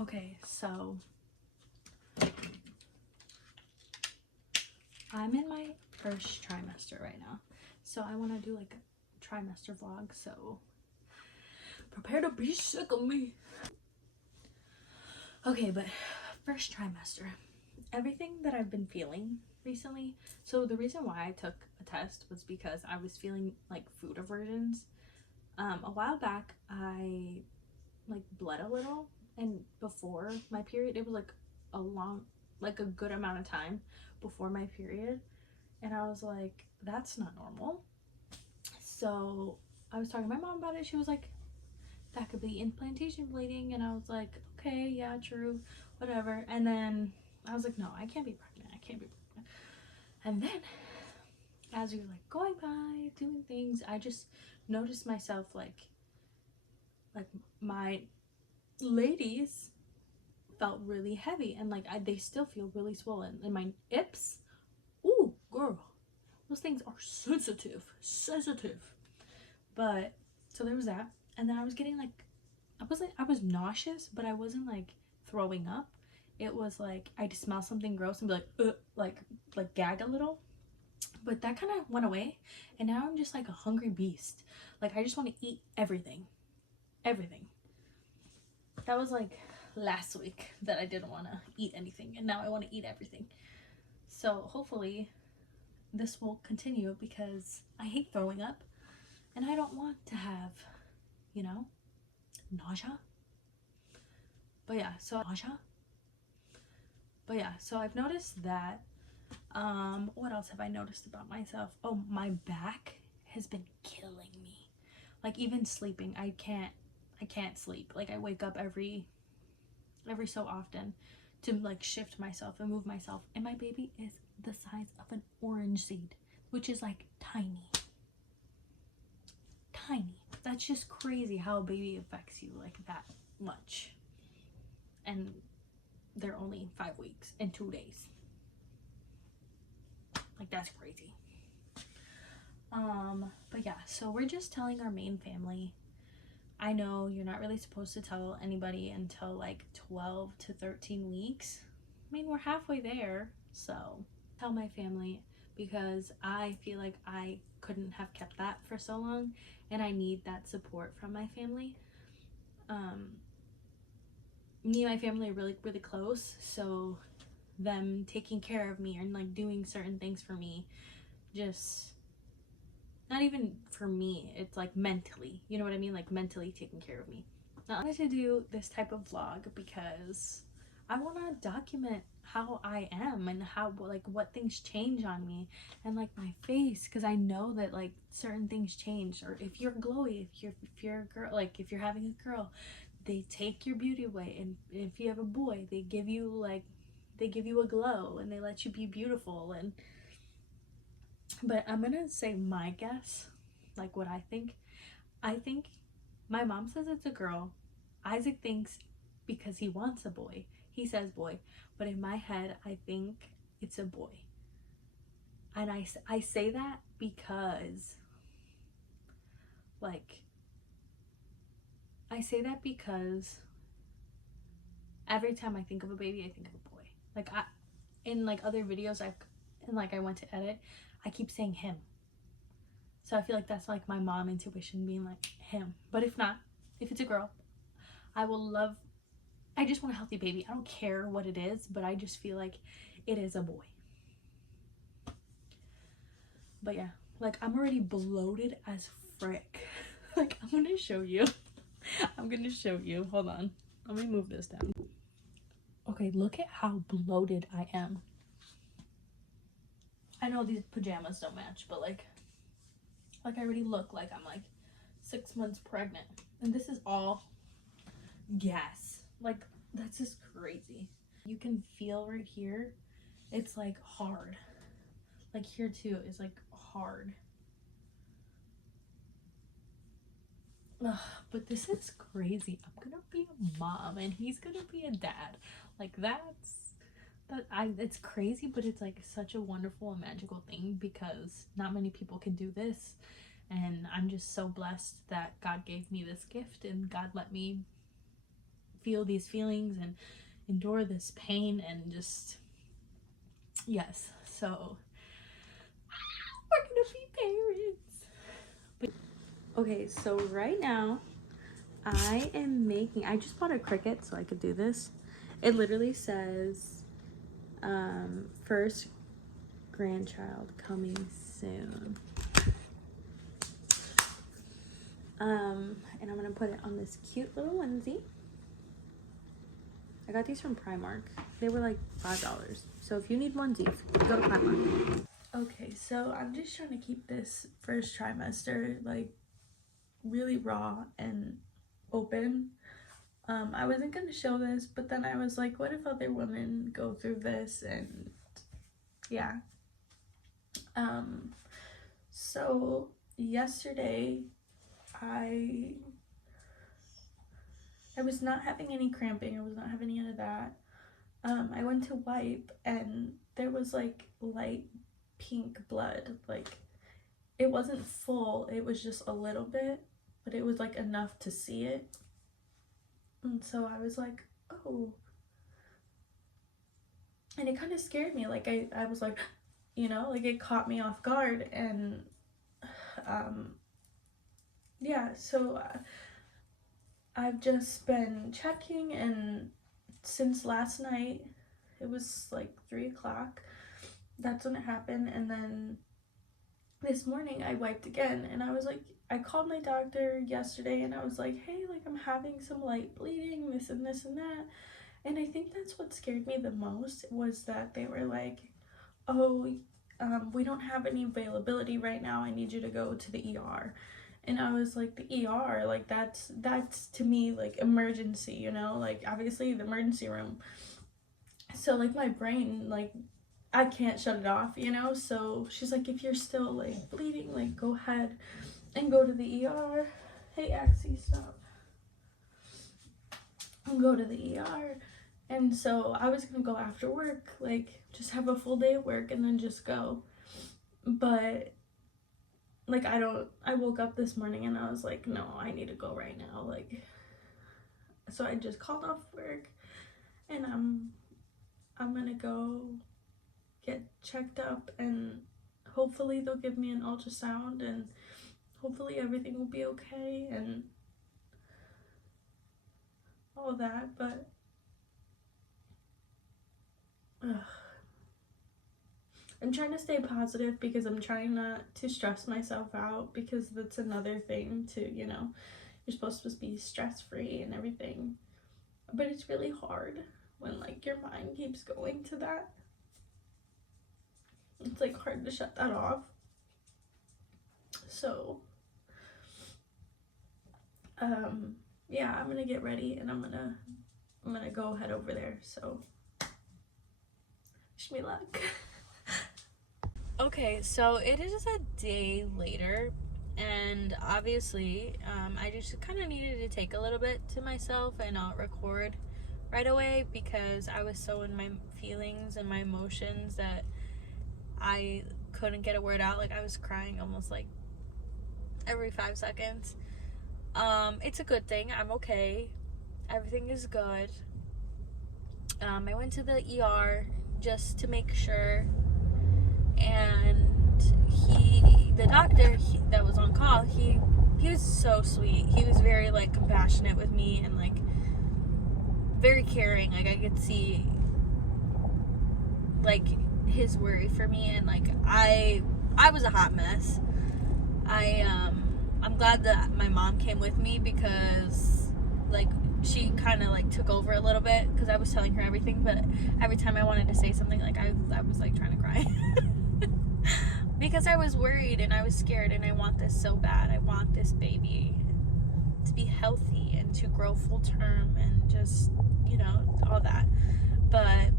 Okay, so I'm in my first trimester right now. So I want to do like a trimester vlog. So prepare to be sick of me. Okay, but first trimester. Everything that I've been feeling recently. So the reason why I took a test was because I was feeling like food aversions. A while back, I like bled a little, and before my period, it was like a good amount of time before my period, and I was like, that's not normal. So I was talking to my mom about it. She was like, that could be implantation bleeding, and I was like, okay, yeah, true, whatever. And then I was like, no, I can't be pregnant. I can't be pregnant. And then as we were like going by doing things, I just noticed myself like my ladies felt really heavy, and like they still feel really swollen, and my hips, ooh girl, those things are sensitive. But so there was that, and then I was getting like, I was nauseous, but I wasn't like throwing up. It was like I'd smell something gross and be like like gag a little. But that kind of went away, and now I'm just like a hungry beast. Like I just want to eat everything. That was like last week that I didn't want to eat anything, and now I want to eat everything. So hopefully this will continue, because I hate throwing up and I don't want to have, you know, nausea. But yeah, so I've noticed that. What else have I noticed about myself? Oh, my back has been killing me. Like even sleeping, I can't sleep. Like I wake up every so often to like shift myself and move myself, and my baby is the size of an orange seed, which is like tiny. That's just crazy how a baby affects you like that much, and they're only 5 weeks and 2 days. Like that's crazy. But yeah, so we're just telling our main family. I know you're not really supposed to tell anybody until like 12 to 13 weeks. I mean, we're halfway there, so tell my family, because I feel like I couldn't have kept that for so long, and I need that support from my family. Me and my family are really close, so them taking care of me and like doing certain things for me, just not even for me, it's like mentally, you know what I mean, like mentally taking care of me. Now, I wanted to do this type of vlog because I want to document how I am, and how like what things change on me, and like my face, because I know that like certain things change. Or if you're glowy, if you're a girl, like if you're having a girl, they take your beauty away, and if you have a boy, they give you a glow, and they let you be beautiful. And but I'm gonna say my guess, like what I think. I think my mom says it's a girl. Isaac thinks, because he wants a boy, he says boy, but in my head I think it's a boy. And I say that because like I say that because every time I think of a baby, I think of a boy. Like in like other videos I went to edit, I keep saying him. So I feel like that's like my mom intuition being like him. But if not, if it's a girl, I just want a healthy baby. I don't care what it is, but I just feel like it is a boy. But yeah, like I'm already bloated as frick. Like I'm gonna show you. Hold on. Let me move this down. Okay, look at how bloated I am. I know these pajamas don't match, but like I already look like I'm like 6 months pregnant. And this is all gas. Like that's just crazy. You can feel right here, it's like hard. Like here too is like hard. Ugh, but this is crazy. I'm gonna be a mom and he's gonna be a dad. Like it's crazy, but it's like such a wonderful and magical thing, because not many people can do this, and I'm just so blessed that God gave me this gift, and God let me feel these feelings and endure this pain and just, yes. So we're gonna be parents. But, okay, so right now I just bought a Cricut so I could do this. It literally says first grandchild coming soon. And I'm gonna put it on this cute little onesie. I got these from Primark. They were like $5. So if you need onesies, go to Primark. Okay, so I'm just trying to keep this first trimester like really raw and open. I wasn't gonna show this, but then I was like, what if other women go through this? And yeah. So yesterday I was not having any cramping. I was not having any of that. I went to wipe and there was like light pink blood. Like it wasn't full, it was just a little bit, but it was like enough to see it. And so I was like, oh. And it kind of scared me. Like I was like, you know, like it caught me off guard. And yeah, so I've just been checking, and since last night, it was like 3 o'clock, that's when it happened. And then this morning I wiped again, and I was like, I called my doctor yesterday and I was like, hey, like I'm having some light bleeding, this and this and that. And I think that's what scared me the most, was that they were like, oh, we don't have any availability right now, I need you to go to the ER. And I was like, the ER, like that's to me like emergency, you know, like obviously the emergency room. So like my brain, like I can't shut it off, you know. So she's like, if you're still like bleeding, like go ahead and go to the ER. Hey Axie, stop. And go to the ER. And so I was gonna go after work, like just have a full day of work and then just go. But like I woke up this morning and I was like, no, I need to go right now. Like, so I just called off work and I'm gonna go get checked up, and hopefully they'll give me an ultrasound and hopefully everything will be okay and all that. But I'm trying to stay positive because I'm trying not to stress myself out, because that's another thing to, you know, you're supposed to be stress-free and everything, but it's really hard when like your mind keeps going to that. It's like hard to shut that off. So yeah, I'm gonna get ready and I'm gonna go head over there. So wish me luck. Okay, so it is a day later, and obviously I just kind of needed to take a little bit to myself and not record right away, because I was so in my feelings and my emotions that I couldn't get a word out. Like I was crying almost like every 5 seconds. It's a good thing. I'm okay. Everything is good. I went to the ER just to make sure, and the doctor that was on call, he was so sweet. He was very like compassionate with me and like very caring. Like I could see like his worry for me, and like I was a hot mess. I'm glad that my mom came with me, because like she kind of like took over a little bit, because I was telling her everything, but every time I wanted to say something, like I was like trying to cry because I was worried and I was scared, and I want this so bad. I want this baby to be healthy and to grow full term and just, you know, all that. But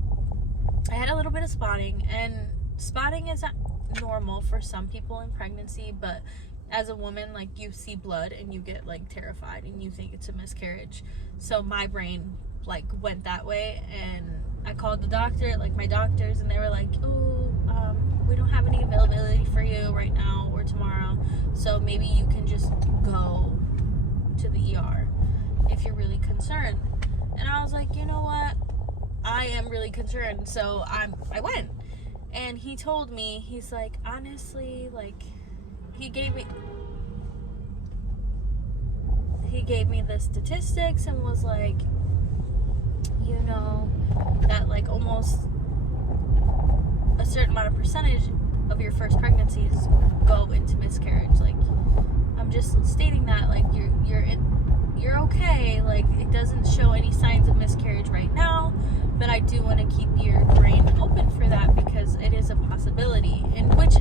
I had a little bit of spotting, and spotting is normal for some people in pregnancy, but as a woman, like you see blood and you get like terrified and you think it's a miscarriage. So my brain like went that way, and I called the doctor, like my doctors, and they were like, oh, we don't have any availability for you right now or tomorrow, so maybe you can just go to the ER if you're really concerned. And I was like, you know what? I am really concerned. So I went. And he told me, he's like, honestly, like, he gave me the statistics and was like, you know, that like almost a certain amount of percentage of your first pregnancies go into miscarriage. Like, I'm just stating that, like, you're okay. Like, it doesn't show any signs of miscarriage right now, but I do want to keep your brain open for that because it is a possibility. In which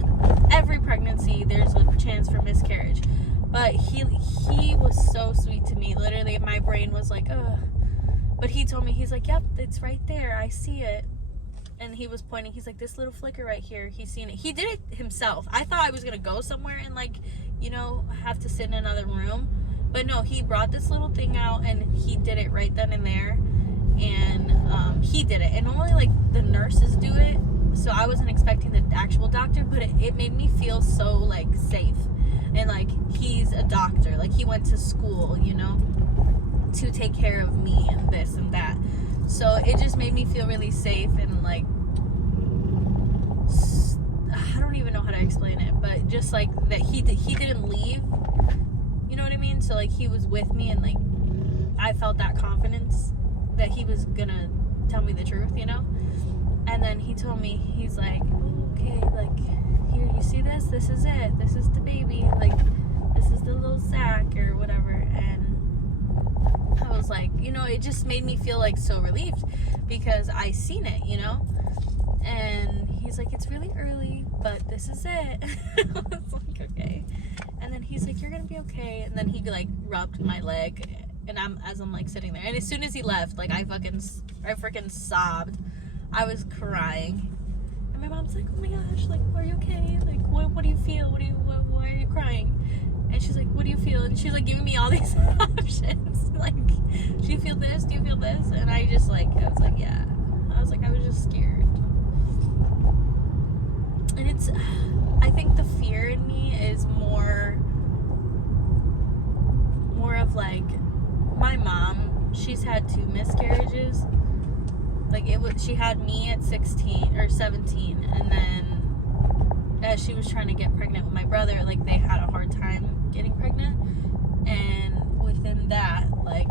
every pregnancy there's a chance for miscarriage. But he was so sweet to me. Literally, my brain was like, ugh. But he told me, he's like, yep, it's right there. I see it. And he was pointing. He's like, this little flicker right here. He's seen it. He did it himself. I thought I was going to go somewhere and, like, you know, have to sit in another room. But no, he brought this little thing out and he did it right then and there. And he did it. And normally, like, the nurses do it. So I wasn't expecting the actual doctor. But it made me feel so, like, safe. And, like, he's a doctor. Like, he went to school, you know, to take care of me and this and that. So it just made me feel really safe and, like, I don't even know how to explain it, but just, like, that he didn't leave, you know what I mean? So, like, he was with me and, like, I felt that confidence that he was gonna tell me the truth, you know? And then he told me, he's like, oh, okay, like, here, you see this? This is it. This is the baby. Like, this is the little sack or whatever. And I was like, you know, it just made me feel, like, so relieved because I seen it, you know? And he's like, it's really early, but this is it. I was like, okay. And then he's like, you're gonna be okay. And then he, like, rubbed my leg, and as I'm like sitting there. And as soon as he left, like, I freaking sobbed. I was crying. And my mom's like, oh my gosh, like, are you okay? Like, what do you feel? Why are you crying? And she's like, what do you feel? And she's like giving me all these options. Like, do you feel this? Do you feel this? And I was like, yeah. I was like, I was just scared. And I think the fear in me is more of, like, my mom, she's had 2 miscarriages. Like, she had me at 16 or 17, and then as she was trying to get pregnant with my brother, like, they had a hard time getting pregnant. And within that, like,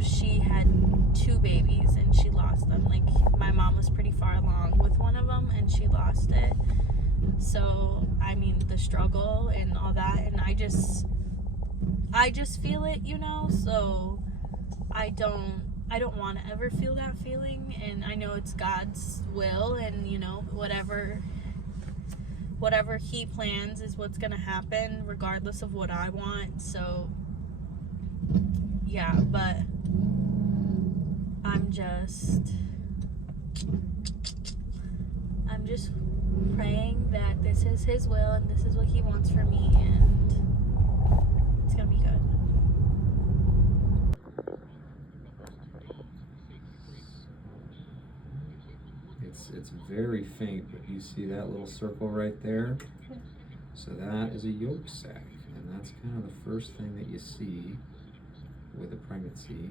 she had 2 babies and she lost them. Like, my mom was pretty far along with one of them and she lost it. So, I mean, the struggle and all that, and I just feel it, you know? So I don't want to ever feel that feeling, and I know it's God's will, and, you know, whatever he plans is what's gonna happen, regardless of what I want. So yeah, but I'm just praying that this is his will and this is what he wants for me, and it's gonna be good. It's very faint, but you see that little circle right there? So that is a yolk sac, and that's kind of the first thing that you see with a pregnancy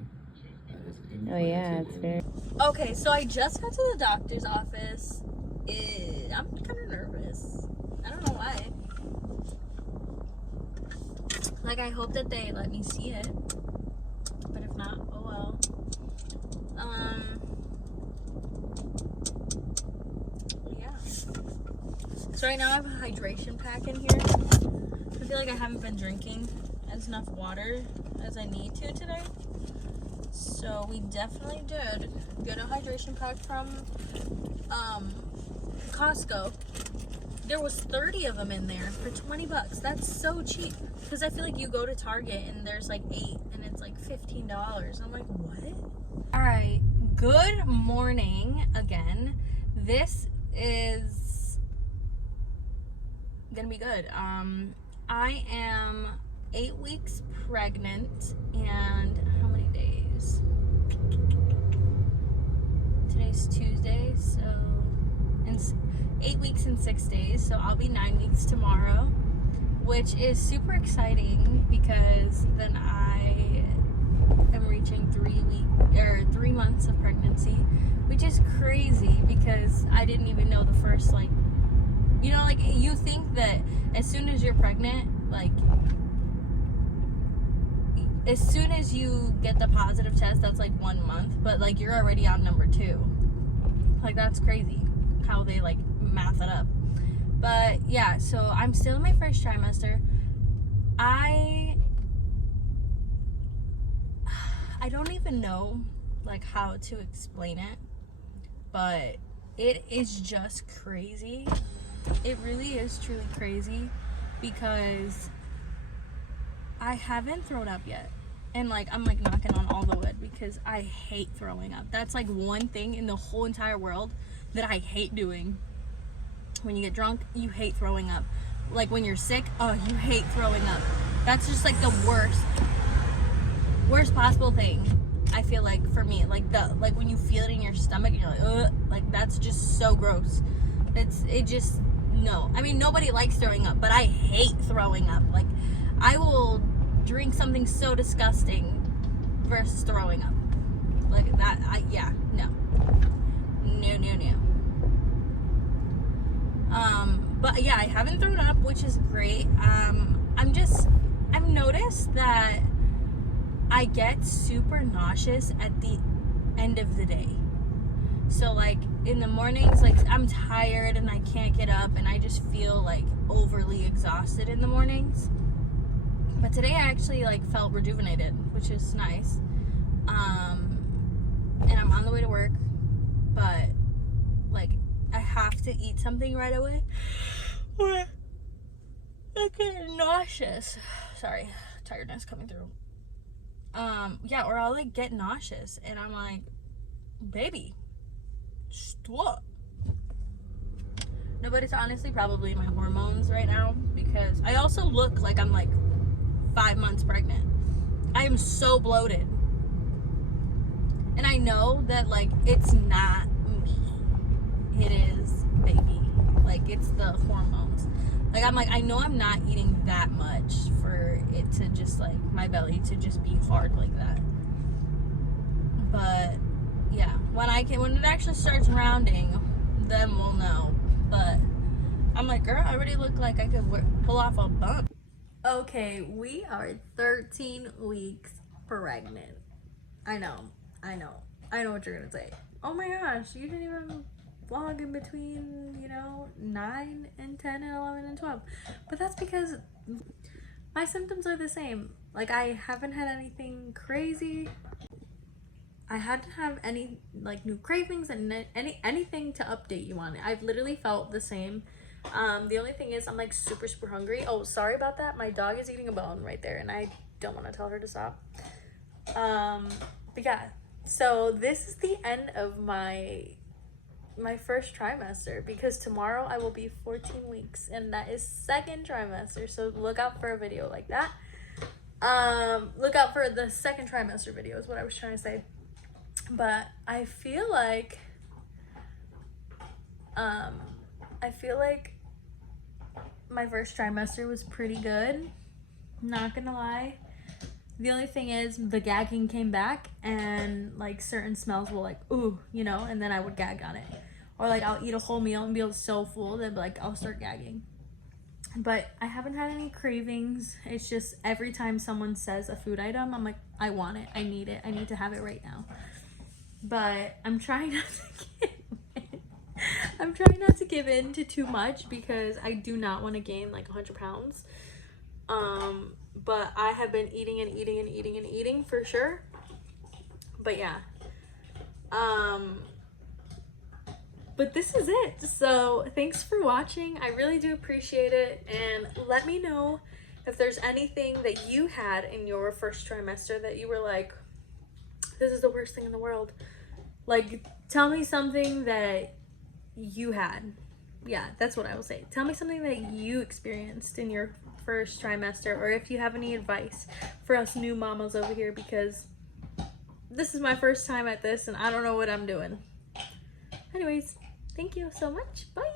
that is implanted. Oh yeah, it's very... Okay, so I just got to the doctor's office. I'm kind of nervous. I don't know why. Like, I hope that they let me see it, but if not, oh well. Yeah. So right now I have a hydration pack in here. I feel like I haven't been drinking as enough water as I need to today. So we definitely did get a hydration pack from Costco. There was 30 of them in there for $20. That's so cheap. Because I feel like you go to Target and there's like 8 and it's like $15. I'm like, what? Alright, good morning again. This is gonna be good. I am 8 weeks pregnant, and how many days? Today's Tuesday, so in 8 weeks and 6 days, so I'll be 9 weeks tomorrow, which is super exciting because then I am reaching 3 months of pregnancy, which is crazy because I didn't even know the first, like, you know, like, you think that as soon as you're pregnant, like, as soon as you get the positive test, that's like 1 month, but like you're already on number 2. Like, that's crazy how they like math it up. But yeah, so I'm still in my first trimester. I don't even know like how to explain it, but it is just crazy. It really is truly crazy because I haven't thrown up yet. And like, I'm like knocking on all the wood because I hate throwing up. That's like one thing in the whole entire world that I hate doing. When you get drunk, you hate throwing up. Like when you're sick, oh, you hate throwing up. That's just like the worst possible thing, I feel like, for me. Like when you feel it in your stomach and you're like, ugh, like that's just so gross. No. I mean, nobody likes throwing up, but I hate throwing up. Like, I will drink something so disgusting versus throwing up. Like that, no. But yeah, I haven't thrown up, which is great. I've noticed that I get super nauseous at the end of the day. So like in the mornings, like I'm tired and I can't get up and I just feel like overly exhausted in the mornings. But today I actually like felt rejuvenated, which is nice. And I'm on the way to work, but like I have to eat something right away or I get nauseous. Sorry, tiredness coming through. Yeah, or I'll like get nauseous and I'm like, baby, stop. No, but it's honestly probably my hormones right now because I also look like I'm like 5 months pregnant. I am so bloated. And I know that like it's not me. It is baby. Like it's the hormones. Like I'm like, I know I'm not eating that much for it to just like my belly to just be hard like that. But yeah, when it actually starts rounding, then we'll know. But I'm like, girl, I already look like I could pull off a bump. Okay, we are 13 weeks pregnant. I know what you're gonna say. Oh my gosh, you didn't even vlog in between, 9 and 10 and 11 and 12. But that's because my symptoms are the same. Like, I haven't had anything crazy. I hadn't have any like new cravings and anything to update you on it. I've literally felt the same. The only thing is I'm like super hungry. Oh, sorry about that. My dog is eating a bone right there and I don't want to tell her to stop. But yeah, so this is the end of my first trimester because tomorrow I will be 14 weeks and that is second trimester. So look out for a video like that. Look out for the second trimester video is what I was trying to say. But I feel like my first trimester was pretty good, not gonna lie. The only thing is the gagging came back and like certain smells will like, ooh, and then I would gag on it. Or like I'll eat a whole meal and be so full that like I'll start gagging. But I haven't had any cravings. It's just every time someone says a food item, I'm like, I want it, I need it, I need to have it right now. But I'm trying not to give in to too much because I do not want to gain like 100 pounds. But I have been eating for sure. But yeah. But this is it. So thanks for watching. I really do appreciate it. And let me know if there's anything that you had in your first trimester that you were like, this is the worst thing in the world. Like, tell me something that you had. Yeah, that's what I will say. Tell me something that you experienced in your first trimester, or if you have any advice for us new mamas over here, because this is my first time at this and I don't know what I'm doing. Anyways, thank you so much. Bye.